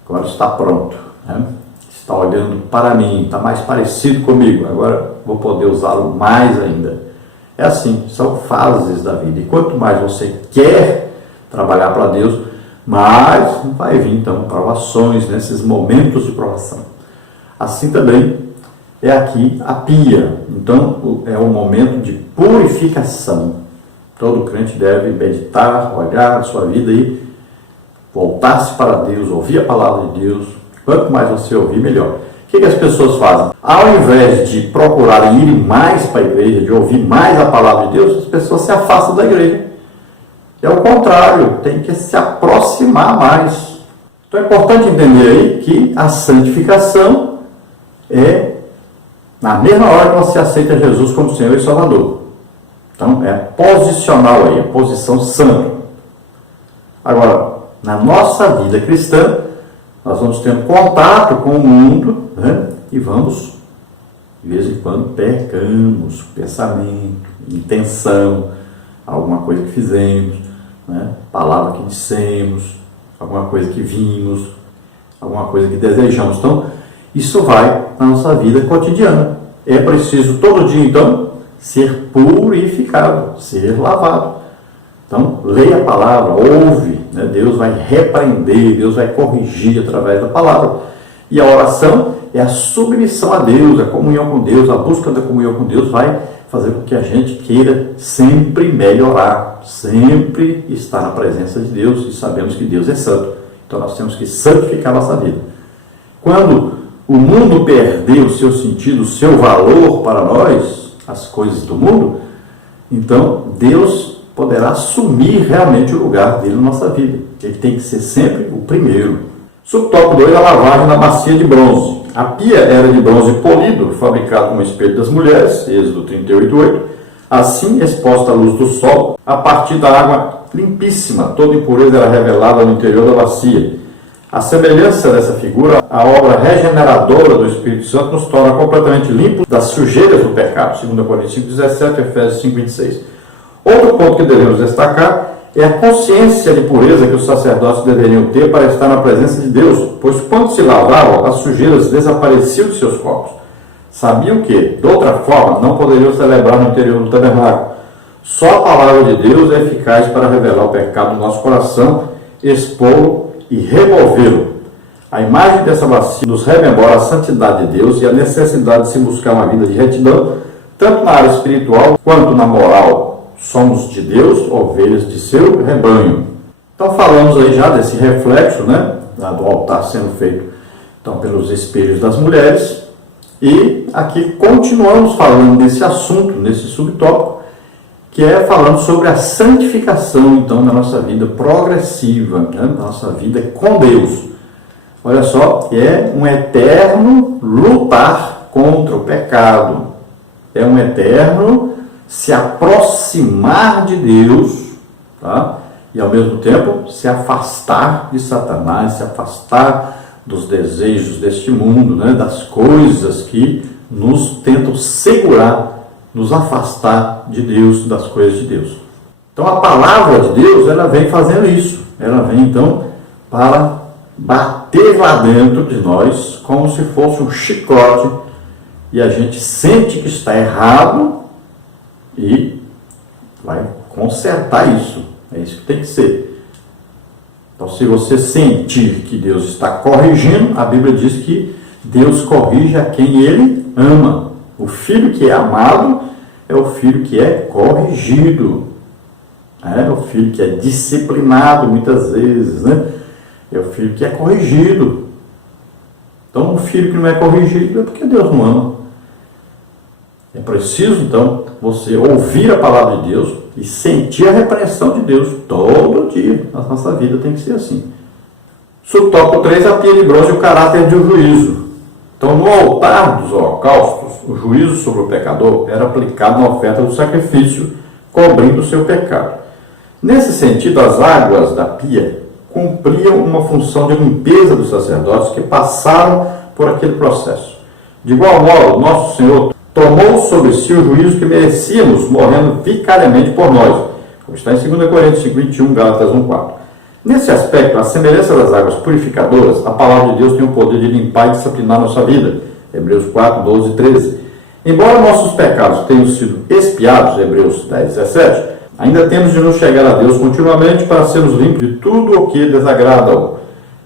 agora está pronto, né? Está olhando para mim, está mais parecido comigo, agora vou poder usá-lo mais ainda. É assim, são fases da vida. E quanto mais você quer trabalhar para Deus, mais vai vir então provações, nesses momentos de provação. Assim também é aqui a pia. Então é um momento de purificação. Todo crente deve meditar, olhar a sua vida e voltar-se para Deus, ouvir a palavra de Deus. Quanto mais você ouvir, melhor. O que as pessoas fazem? Ao invés de procurarem ir mais para a igreja, de ouvir mais a palavra de Deus, as pessoas se afastam da igreja. É o contrário, tem que se aproximar mais. Então é importante entender aí que a santificação é na mesma hora que você aceita Jesus como Senhor e Salvador. Então, é posicional aí, a posição santa. Agora, na nossa vida cristã, nós vamos ter contato com o mundo, né? E vamos, de vez em quando, pecamos, pensamento, intenção, alguma coisa que fizemos, né? Palavra que dissemos, alguma coisa que vimos, alguma coisa que desejamos. Então, isso vai na nossa vida cotidiana. É preciso todo dia, então, ser purificado, ser lavado. Então, leia a palavra, ouve, né? Deus vai repreender, Deus vai corrigir através da palavra. E a oração é a submissão a Deus, a comunhão com Deus, a busca da comunhão com Deus vai fazer com que a gente queira sempre melhorar, sempre estar na presença de Deus, e sabemos que Deus é santo. Então, nós temos que santificar a nossa vida. Quando o mundo perdeu o seu sentido, o seu valor para nós, as coisas do mundo, então Deus poderá assumir realmente o lugar dele na nossa vida. Ele tem que ser sempre o primeiro. Subtópico 2, a lavagem na bacia de bronze. A pia era de bronze polido, fabricado como espelho das mulheres, Êxodo 38:8, assim exposta à luz do sol, a partir da água limpíssima, toda impureza era revelada no interior da bacia. A semelhança dessa figura, a obra regeneradora do Espírito Santo nos torna completamente limpos das sujeiras do pecado, 2 Coríntios 5:17, Efésios 5:26. Outro ponto que devemos destacar é a consciência de pureza que os sacerdotes deveriam ter para estar na presença de Deus, pois quando se lavavam, as sujeiras desapareciam de seus corpos. Sabiam que, de outra forma, não poderiam celebrar no interior do tabernáculo. Só a palavra de Deus é eficaz para revelar o pecado do nosso coração, expô-lo e removê-lo. A imagem dessa bacia nos rememora a santidade de Deus e a necessidade de se buscar uma vida de retidão, tanto na área espiritual quanto na moral. Somos de Deus, ovelhas de seu rebanho. Então falamos aí já desse reflexo, né, do altar sendo feito então, pelos espelhos das mulheres. E aqui continuamos falando desse assunto, nesse subtópico, que é falando sobre a santificação, então, da nossa vida progressiva, né, da nossa vida com Deus. Olha só, é um eterno lutar contra o pecado. É um eterno se aproximar de Deus, tá? E ao mesmo tempo se afastar de Satanás, se afastar dos desejos deste mundo, né? Das coisas que nos tentam segurar, nos afastar de Deus, das coisas de Deus. Então a palavra de Deus, ela vem fazendo isso, ela vem então para bater lá dentro de nós como se fosse um chicote, e a gente sente que está errado e vai consertar isso. É isso que tem que ser. Então, se você sentir que Deus está corrigindo, a Bíblia diz que Deus corrige a quem Ele ama. O filho que é amado é o filho que é corrigido. É o filho que é disciplinado muitas vezes, né? É o filho que é corrigido. Então, um filho que não é corrigido é porque Deus não ama. É preciso, então, você ouvir a palavra de Deus e sentir a repreensão de Deus todo dia. A nossa vida tem que ser assim. Subtópico 3, a pia de bronze e o caráter de um juízo. Então, no altar dos holocaustos, o juízo sobre o pecador era aplicado na oferta do sacrifício, cobrindo o seu pecado. Nesse sentido, as águas da pia cumpriam uma função de limpeza dos sacerdotes que passaram por aquele processo. De igual modo, nosso Senhor tomou sobre si o juízo que merecíamos, morrendo vicariamente por nós, como está em 2 Coríntios 5:21, Gálatas 1:4. Nesse aspecto, a semelhança das águas purificadoras, a palavra de Deus tem o poder de limpar e disciplinar nossa vida, Hebreus 4:12 e 13. Embora nossos pecados tenham sido expiados, Hebreus 10:17, ainda temos de nos chegar a Deus continuamente para sermos limpos de tudo o que desagrada-o.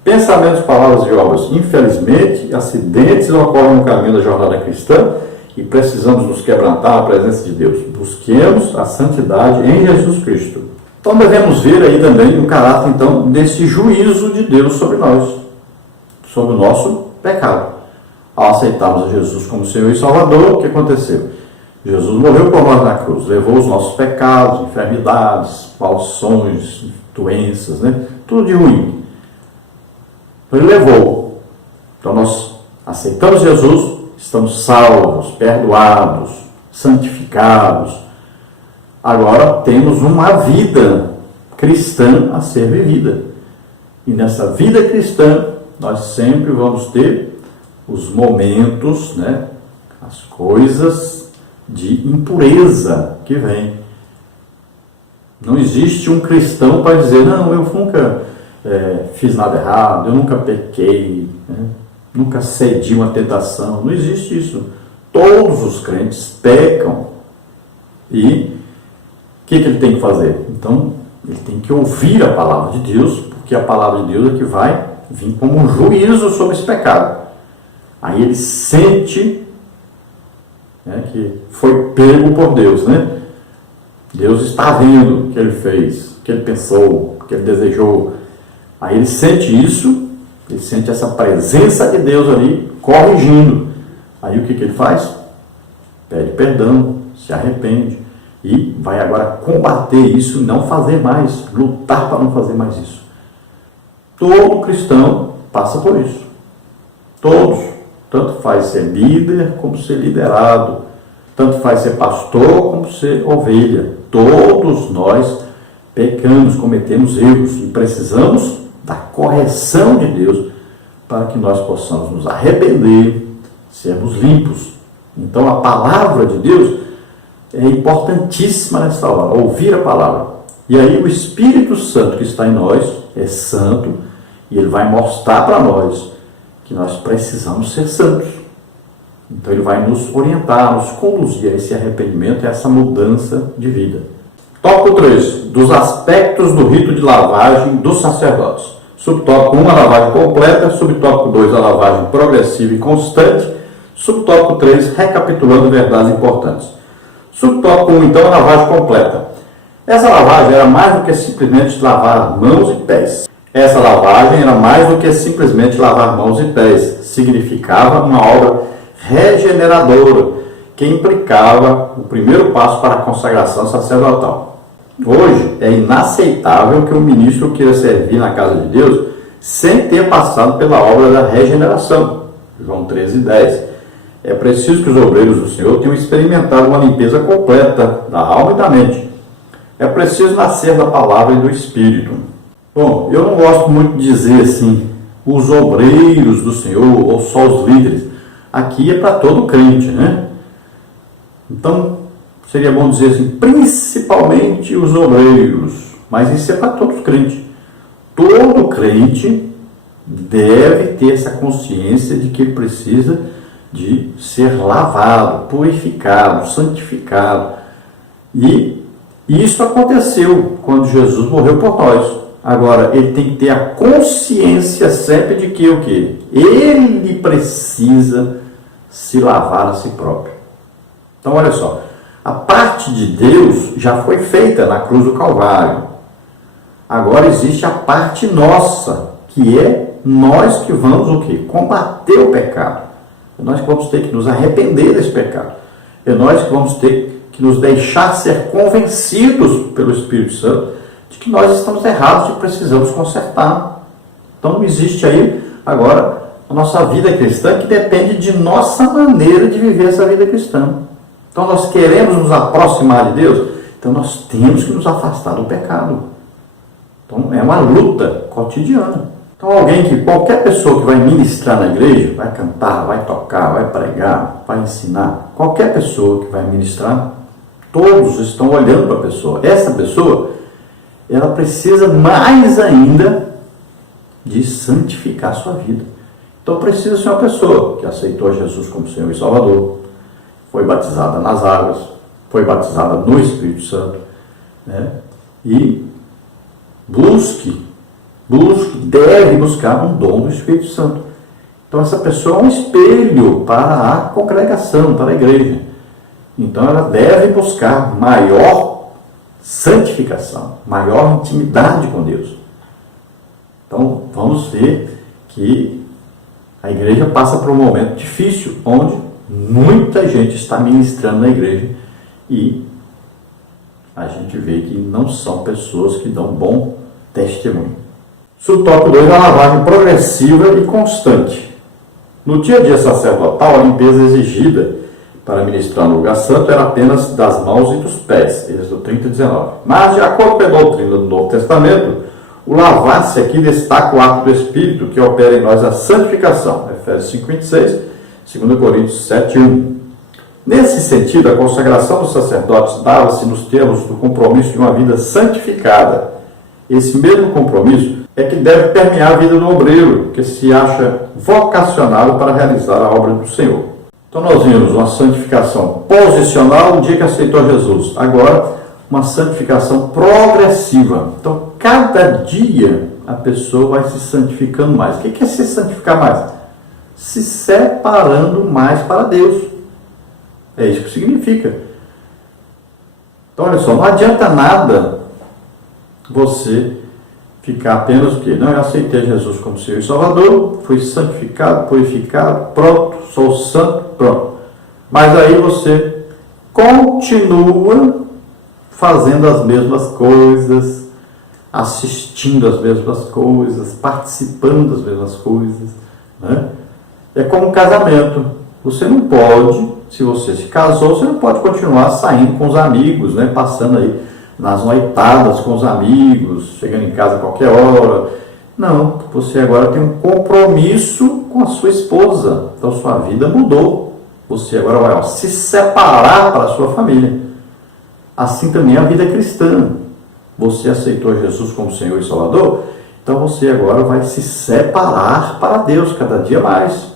Pensamentos, palavras e obras. Infelizmente, acidentes ocorrem no caminho da jornada cristã e precisamos nos quebrantar na presença de Deus. Busquemos a santidade em Jesus Cristo. Então devemos ver aí também o caráter então desse juízo de Deus sobre nós, sobre o nosso pecado. Ao aceitarmos a Jesus como Senhor e Salvador, o que aconteceu? Jesus morreu por nós na cruz, levou os nossos pecados, enfermidades, maldições, doenças, né? Tudo de ruim. Ele levou. Então nós aceitamos Jesus, estamos salvos, perdoados, santificados. Agora temos uma vida cristã a ser vivida. E nessa vida cristã, nós sempre vamos ter os momentos, né, as coisas de impureza que vêm. Não existe um cristão para dizer, não, eu nunca fiz nada errado, eu nunca pequei, né, nunca cedi uma tentação. Não existe isso. Todos os crentes pecam. E o que ele tem que fazer? Então, ele tem que ouvir a palavra de Deus, porque a palavra de Deus é que vai vir como um juízo sobre esse pecado. Aí ele sente, né, que foi pego por Deus, né? Deus está vendo o que ele fez, o que ele pensou, o que ele desejou. Aí ele sente isso, ele sente essa presença de Deus ali, corrigindo. Aí o que ele faz? Pede perdão, se arrepende e vai agora combater isso e não fazer mais, lutar para não fazer mais isso. Todo cristão passa por isso. Todos. Tanto faz ser líder como ser liderado. Tanto faz ser pastor como ser ovelha. Todos nós pecamos, cometemos erros e precisamos da correção de Deus para que nós possamos nos arrepender, sermos limpos. Então a palavra de Deus é importantíssima nessa hora, ouvir a palavra. E aí o Espírito Santo que está em nós é santo e ele vai mostrar para nós que nós precisamos ser santos. Então ele vai nos orientar, nos conduzir a esse arrependimento, a essa mudança de vida. Tópico 3. Dos aspectos do rito de lavagem dos sacerdotes. Subtópico 1, a lavagem completa. Subtópico 2, a lavagem progressiva e constante. Subtópico 3, recapitulando verdades importantes. Subtópico 1, então, a lavagem completa. Essa lavagem era mais do que simplesmente lavar mãos e pés. Essa lavagem era mais do que simplesmente lavar mãos e pés. Significava uma obra regeneradora, que implicava o primeiro passo para a consagração sacerdotal. Hoje é inaceitável que um ministro queira servir na casa de Deus sem ter passado pela obra da regeneração. João 13:10. É preciso que os obreiros do Senhor tenham experimentado uma limpeza completa da alma e da mente. É preciso nascer da palavra e do Espírito. Bom, eu não gosto muito de dizer assim, os obreiros do Senhor ou só os líderes. Aqui é para todo crente, né? Então, seria bom dizer assim, principalmente os obreiros, mas isso é para todos os crentes. Todo crente deve ter essa consciência de que ele precisa de ser lavado, purificado, santificado. E isso aconteceu quando Jesus morreu por nós. Agora, ele tem que ter a consciência sempre de que o quê? Ele precisa se lavar a si próprio. Então, olha só. A parte de Deus já foi feita na cruz do Calvário. Agora existe a parte nossa, que é nós que vamos o quê? Combater o pecado. É nós que vamos ter que nos arrepender desse pecado. É nós que vamos ter que nos deixar ser convencidos pelo Espírito Santo de que nós estamos errados e precisamos consertar. Então não existe aí agora a nossa vida cristã que depende de nossa maneira de viver essa vida cristã. Então nós queremos nos aproximar de Deus, então nós temos que nos afastar do pecado. Então é uma luta cotidiana. Então qualquer pessoa que vai ministrar na igreja, vai cantar, vai tocar, vai pregar, vai ensinar, qualquer pessoa que vai ministrar, todos estão olhando para a pessoa. Essa pessoa, ela precisa mais ainda de santificar a sua vida. Então precisa ser uma pessoa que aceitou Jesus como Senhor e Salvador, foi batizada nas águas, foi batizada no Espírito Santo, né? E deve buscar um dom do Espírito Santo. Então essa pessoa é um espelho para a congregação, para a igreja. Então ela deve buscar maior santificação, maior intimidade com Deus. Então vamos ver que a igreja passa por um momento difícil, onde muita gente está ministrando na igreja e a gente vê que não são pessoas que dão bom testemunho. Subtópico 2, a lavagem progressiva e constante. No dia a dia sacerdotal, a limpeza exigida para ministrar no lugar santo era apenas das mãos e dos pés, Êxodo 30, 19. Mas, de acordo com a doutrina do Novo Testamento, o lavar-se aqui destaca o ato do Espírito que opera em nós a santificação, Efésios 5, 26, 2 Coríntios 7, 1. Nesse sentido, a consagração dos sacerdotes dava-se nos termos do compromisso de uma vida santificada. Esse mesmo compromisso é que deve permear a vida do obreiro, que se acha vocacionado para realizar a obra do Senhor. Então nós vimos uma santificação posicional no dia que aceitou Jesus. Agora, uma santificação progressiva. Então, cada dia a pessoa vai se santificando mais. O que é se santificar mais? Se separando mais para Deus. É isso que significa. Então, olha só, não adianta nada você ficar apenas o quê? Não, eu aceitei Jesus como Senhor e Salvador, fui santificado, purificado, pronto, sou santo, pronto. Mas aí você continua fazendo as mesmas coisas, assistindo as mesmas coisas, participando das mesmas coisas, né? É como um casamento. Você não pode, se você se casou, você não pode continuar saindo com os amigos, né? Passando aí nas noitadas com os amigos, chegando em casa a qualquer hora. Não, você agora tem um compromisso com a sua esposa. Então sua vida mudou. Você agora vai se separar para a sua família. Assim também é a vida cristã. Você aceitou Jesus como Senhor e Salvador, então você agora vai se separar para Deus cada dia mais.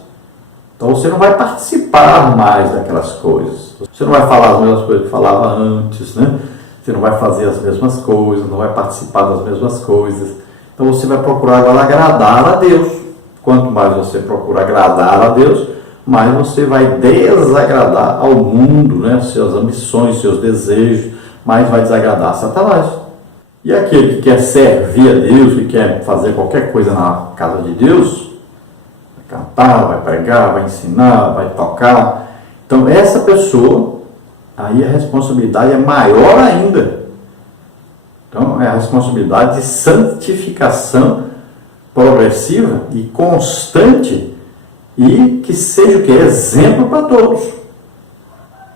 Então você não vai participar mais daquelas coisas. Você não vai falar as mesmas coisas que falava antes, né? Você não vai fazer as mesmas coisas, não vai participar das mesmas coisas. Então você vai procurar agora agradar a Deus. Quanto mais você procura agradar a Deus, mais você vai desagradar ao mundo, né? Suas ambições, seus desejos, mais vai desagradar a Satanás. E aquele que quer servir a Deus, que quer fazer qualquer coisa na casa de Deus, vai cantar, vai pregar, vai ensinar, vai tocar. Então essa pessoa, aí a responsabilidade é maior ainda. Então é a responsabilidade de santificação progressiva e constante e que seja o que? Exemplo para todos.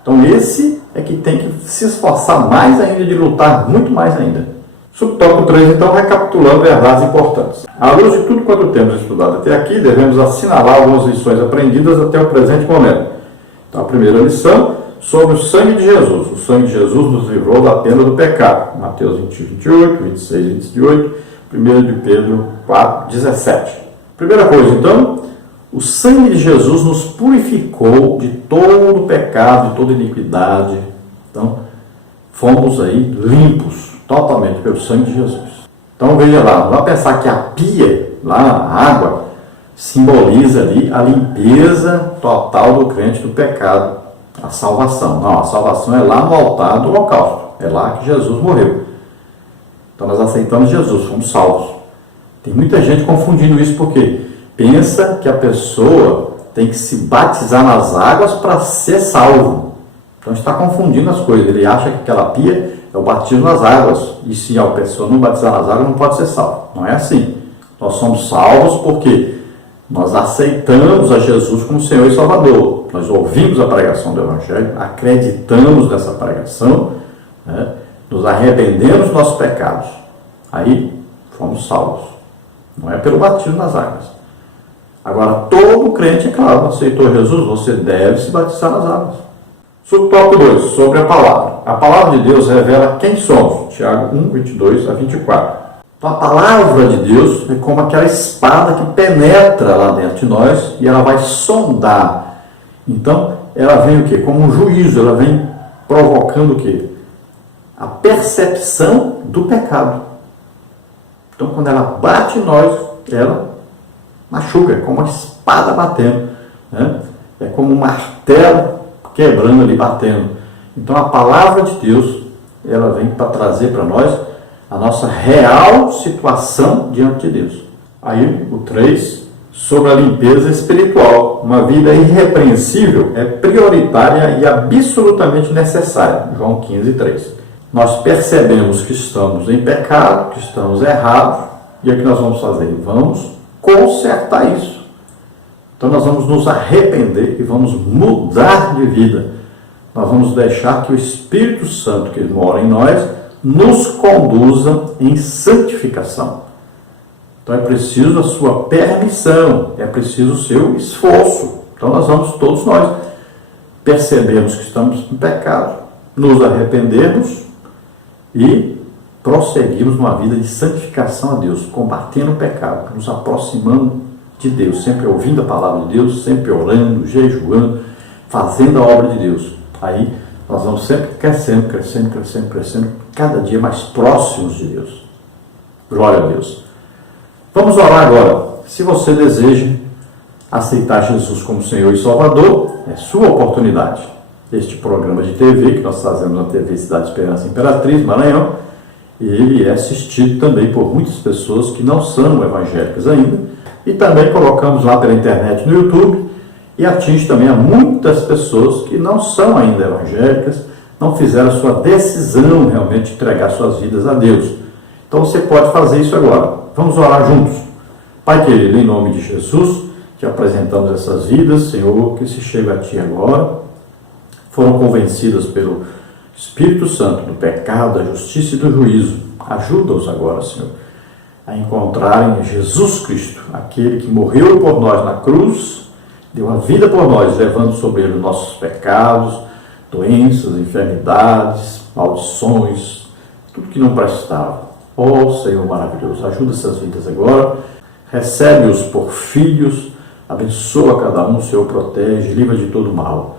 Então esse é que tem que se esforçar mais ainda, de lutar muito mais ainda. Subtópico 3, então, recapitulando verdades importantes. À luz de tudo quanto temos estudado até aqui, devemos assinalar algumas lições aprendidas até o presente momento. Então, a primeira lição, sobre o sangue de Jesus. O sangue de Jesus nos livrou da pena do pecado. Mateus 20, 28, 26, 28, 1 de Pedro 4, 17. Primeira coisa, então, o sangue de Jesus nos purificou de todo o pecado, de toda iniquidade. Então, fomos aí limpos totalmente pelo sangue de Jesus. Então veja lá, não vai pensar que a pia, lá a água, simboliza ali a limpeza total do crente do pecado, a salvação. Não, a salvação é lá no altar do holocausto, é lá que Jesus morreu. Então nós aceitamos Jesus, fomos salvos. Tem muita gente confundindo isso porque pensa que a pessoa tem que se batizar nas águas para ser salvo. Então está confundindo as coisas. Ele acha que aquela pia é o batismo nas águas. E se a pessoa não batizar nas águas, não pode ser salvo. Não é assim. Nós somos salvos porque nós aceitamos a Jesus como Senhor e Salvador. Nós ouvimos a pregação do Evangelho, acreditamos nessa pregação, né? Nos arrependemos dos nossos pecados. Aí fomos salvos. Não é pelo batismo nas águas. Agora, todo crente, é claro, aceitou Jesus, você deve se batizar nas águas. Subtópico 2, sobre a palavra. A palavra de Deus revela quem somos. Tiago 1, 22 a 24. Então, a palavra de Deus é como aquela espada que penetra lá dentro de nós e ela vai sondar. Então, ela vem o quê? Como um juízo, ela vem provocando o quê? A percepção do pecado. Então, quando ela bate em nós, ela machuca, é como uma espada batendo, né? É como um martelo quebrando ali, batendo. Então a palavra de Deus, ela vem para trazer para nós a nossa real situação diante de Deus. Aí o 3, sobre a limpeza espiritual. Uma vida irrepreensível é prioritária e absolutamente necessária. João 15, 3. Nós percebemos que estamos em pecado, que estamos errados, e o que nós vamos fazer? Vamos consertar isso. Então nós vamos nos arrepender e vamos mudar de vida. nós vamos deixar que o Espírito Santo que mora em nós nos conduza em santificação. Então é preciso a sua permissão, é preciso o seu esforço. Então todos nós percebemos que estamos em pecado, nos arrependermos e prosseguirmos numa vida de santificação a Deus, combatendo o pecado, nos aproximando de Deus, sempre ouvindo a palavra de Deus, sempre orando, jejuando, fazendo a obra de Deus. Aí nós vamos sempre crescendo, cada dia mais próximos de Deus. Glória a Deus. Vamos orar agora. Se você deseja aceitar Jesus como Senhor e Salvador, é sua oportunidade. Este programa de TV, que nós fazemos na TV Cidade Esperança Imperatriz, Maranhão, ele é assistido também por muitas pessoas que não são evangélicas ainda, e também colocamos lá pela internet no YouTube, e atinge também a muitas pessoas que não são ainda evangélicas, não fizeram a sua decisão realmente de entregar suas vidas a Deus. Então você pode fazer isso agora. Vamos orar juntos. Pai querido, em nome de Jesus, te apresentamos essas vidas, Senhor, que se chegam a Ti agora, foram convencidas pelo Espírito Santo do pecado, da justiça e do juízo. Ajuda-os agora, Senhor, a encontrarem Jesus Cristo, aquele que morreu por nós na cruz, deu a vida por nós, levando sobre ele os nossos pecados, doenças, enfermidades, maldições, tudo que não prestava. Oh, Senhor maravilhoso, ajuda essas vidas agora, recebe-os por filhos, abençoa cada um, Senhor, protege, livra de todo mal.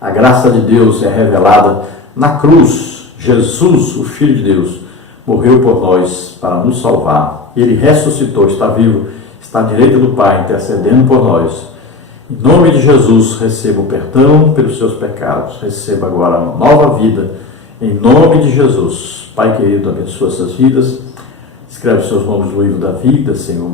A graça de Deus é revelada na cruz. Jesus, o Filho de Deus, morreu por nós para nos salvar. Ele ressuscitou, está vivo, está à direita do Pai, intercedendo por nós. Em nome de Jesus, receba o perdão pelos seus pecados. Receba agora uma nova vida. Em nome de Jesus. Pai querido, abençoa essas vidas. Escreve seus nomes no livro da vida, Senhor.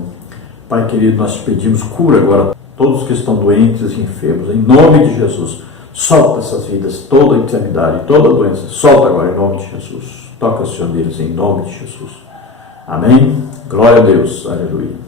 Pai querido, nós te pedimos cura agora todos que estão doentes e enfermos. Em nome de Jesus. Solta essas vidas, toda a enfermidade, toda a doença. Solta agora em nome de Jesus. Toca, Senhor, neles em nome de Jesus. Amém. Glória a Deus. Aleluia.